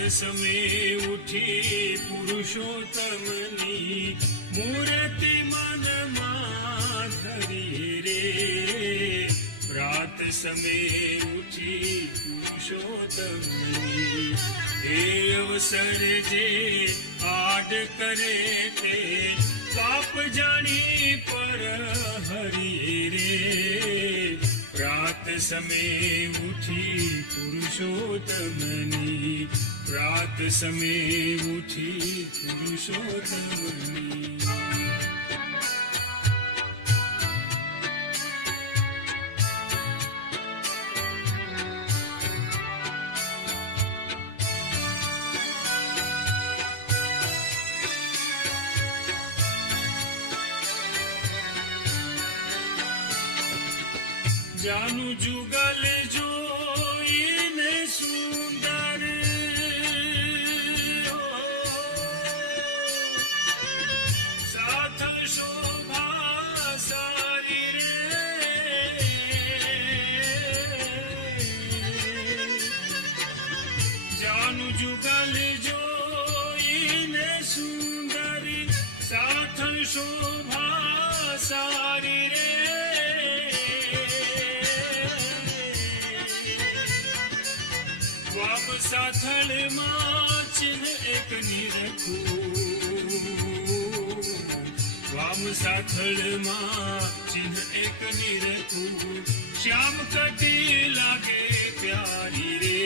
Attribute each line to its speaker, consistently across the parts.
Speaker 1: સમે ઉઠી પુરુષોત્તમની મૂર્તિ મનમાં ધરી રે પ્રાત સમે ઉઠી પુરુષોત્તમની એ અવસર જે આડ કરે તે પાપ જાણી પર હરી રે પ્રાત સમે ઉઠી પુરુષોત્તમની પ્રાત સમે ઉઠી પુરુષોત્તમની જાનું જુગલ જોઈને વામ સાથળમાં ચિહ્ન એક નિરખું શ્યામ કટી લાગે પ્યારી રે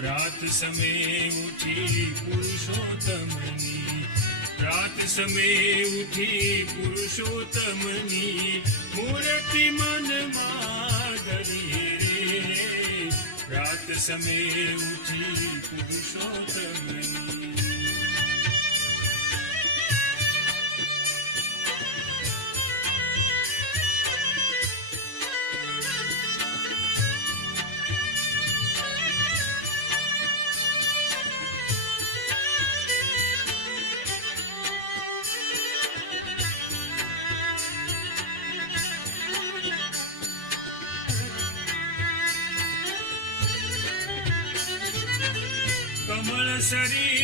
Speaker 1: રાત સમે ઉઠી પુરુષોત્તમની રાત સમે ઉઠી પુરુષોત્તમની મૂર્તિ મનમાં ધરી રે રાત સમે ઉઠી પુરુષોત્તમની سريع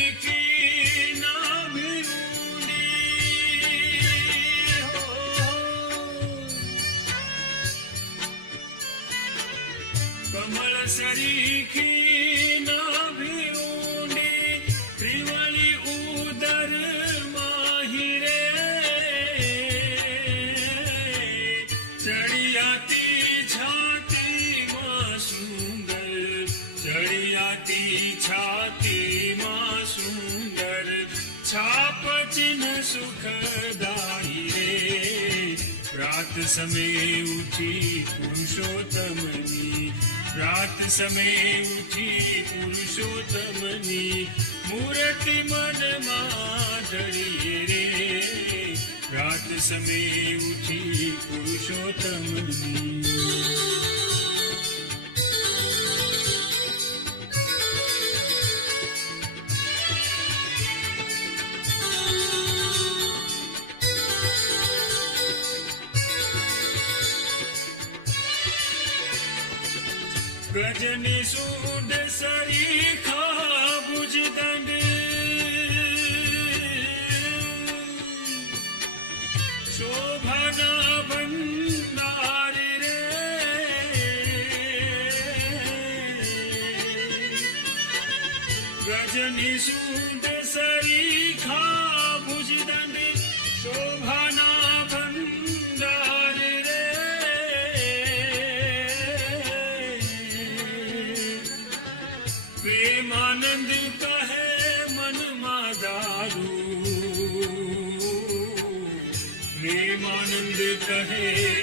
Speaker 1: સુખદાયી રે પ્રાત સમે ઉઠી પુરુષોત્તમની પ્રાત સમે ઉઠી પુરુષોત્તમની મૂર્તિ મનમાં ધરીએ રે પ્રાત સમે ઉઠી પુરુષોત્તમની ગજની સૂંઢ સરીખા ભુજ દંડ. શોભના ભંડારી રે. ગજની સૂંઢ પ્રેમાનંદ કહે મનમાં દારૂ પ્રેમાનંદ કહે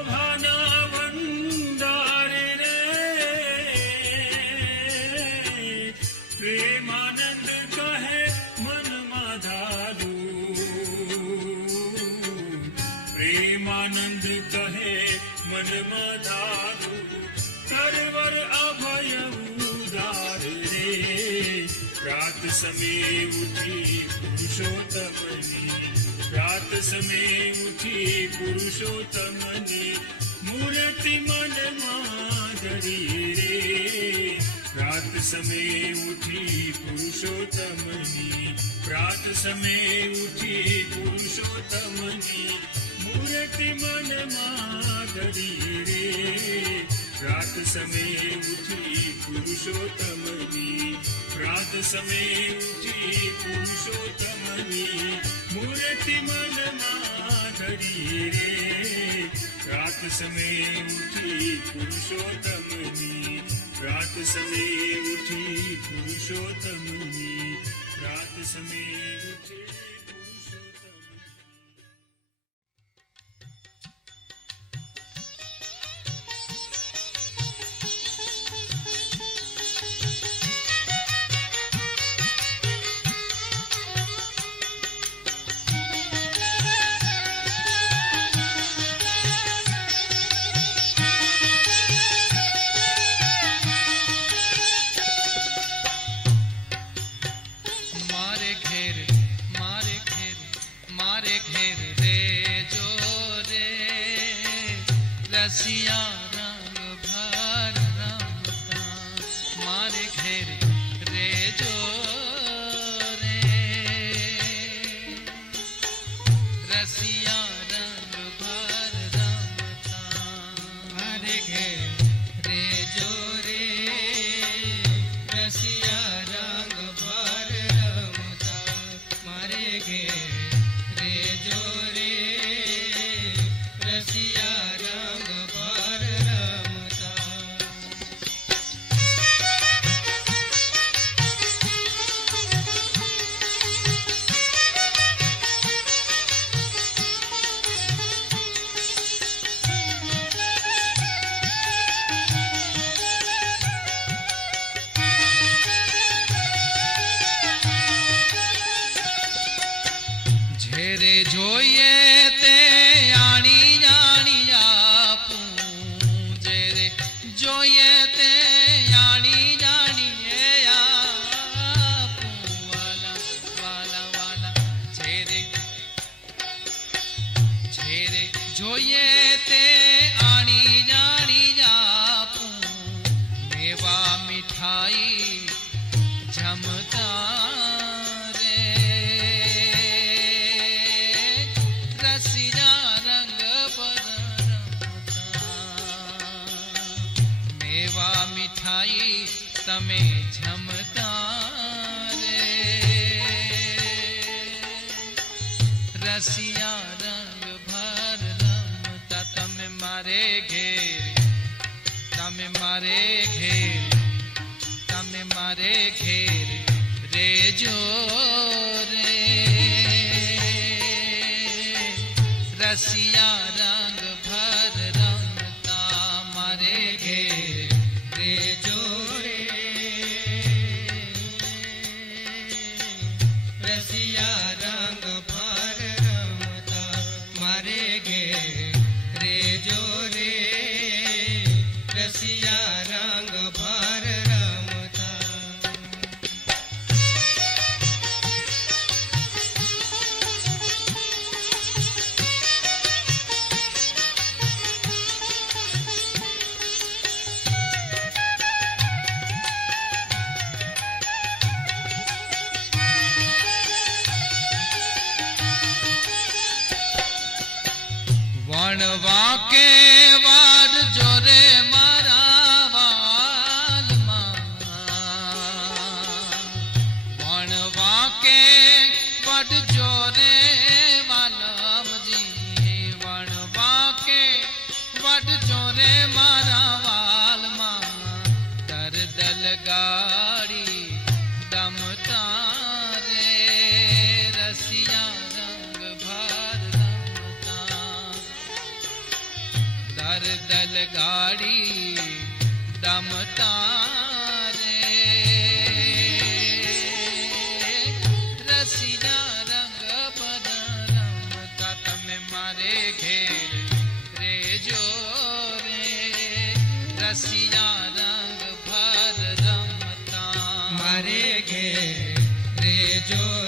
Speaker 2: पुरुषोत्तमी उठी पुरुषोत्तमी मूर्ति मन मा गिरेषोत्तमी प्रार्थ समय उषोत्तमी मूर्ति मन मा गरे प्रार्थ समय उषोत्तमी प्रात समय उठी पुरुषोत्तमनी, मूर्ति मन माधरी रे। प्रात समय उठी पुरुषोत्तमनी प्रात समय उठी पुरुषोत्तमनी प्रात समय उठी घेर मारे घेर मारे घेर। જોઈએ તે મારે ઘેર તમે મારે ઘેર તમે મારે ઘેર રેજો রে लगे रे जो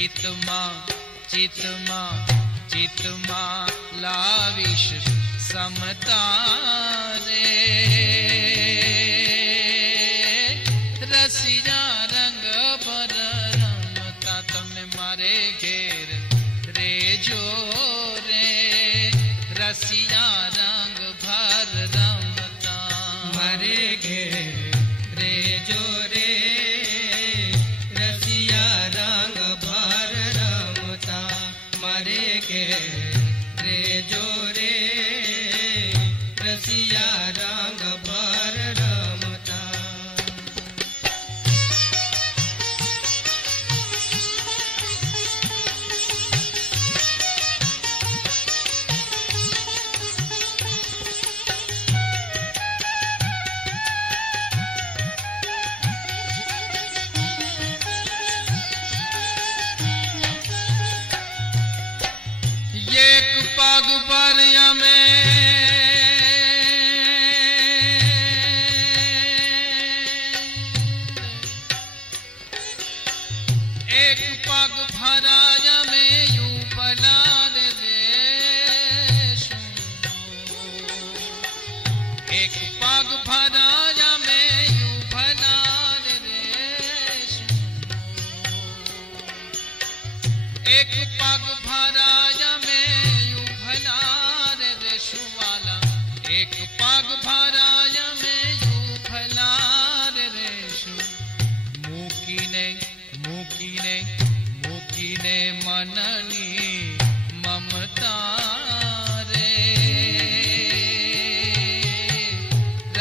Speaker 2: चित मा चित माँ चित मा लाविश समता रे। एक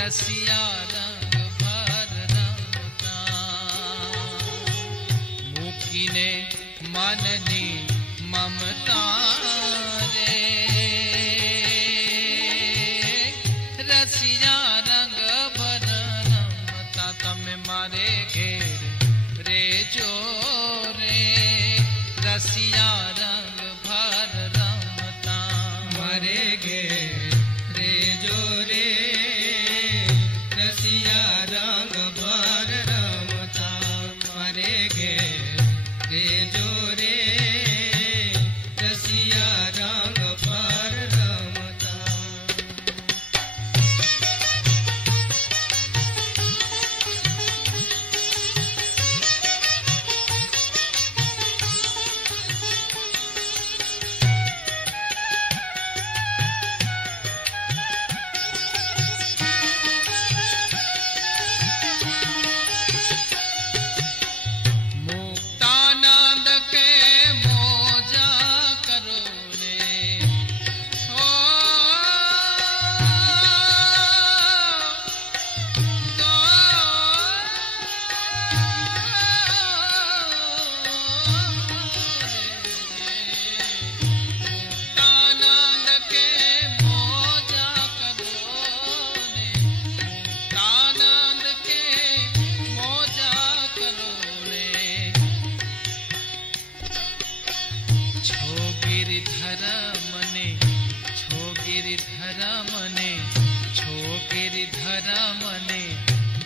Speaker 3: see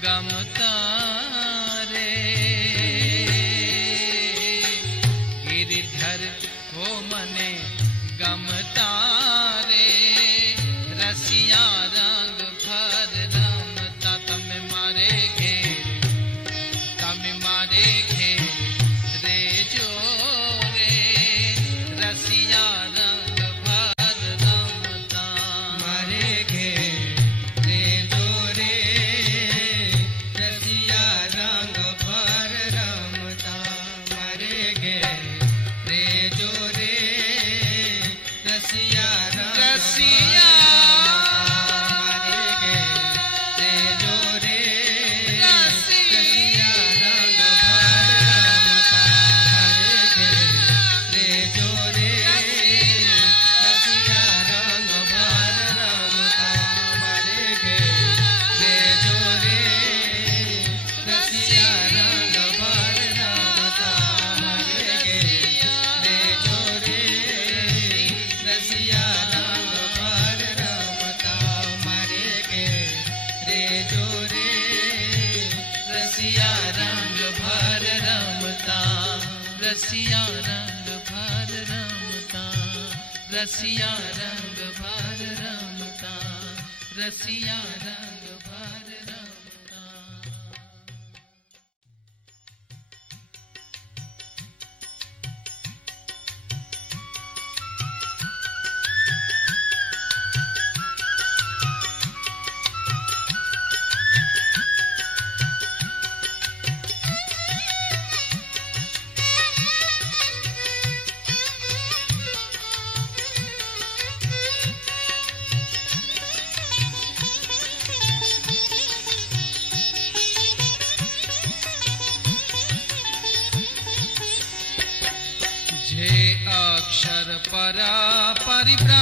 Speaker 3: गमता डोरे रसि ङ्गता रसिया रङ्ग
Speaker 2: रमता रसिया रङ्ग भरता रसिया रङ्ग పరా పరిభ్రా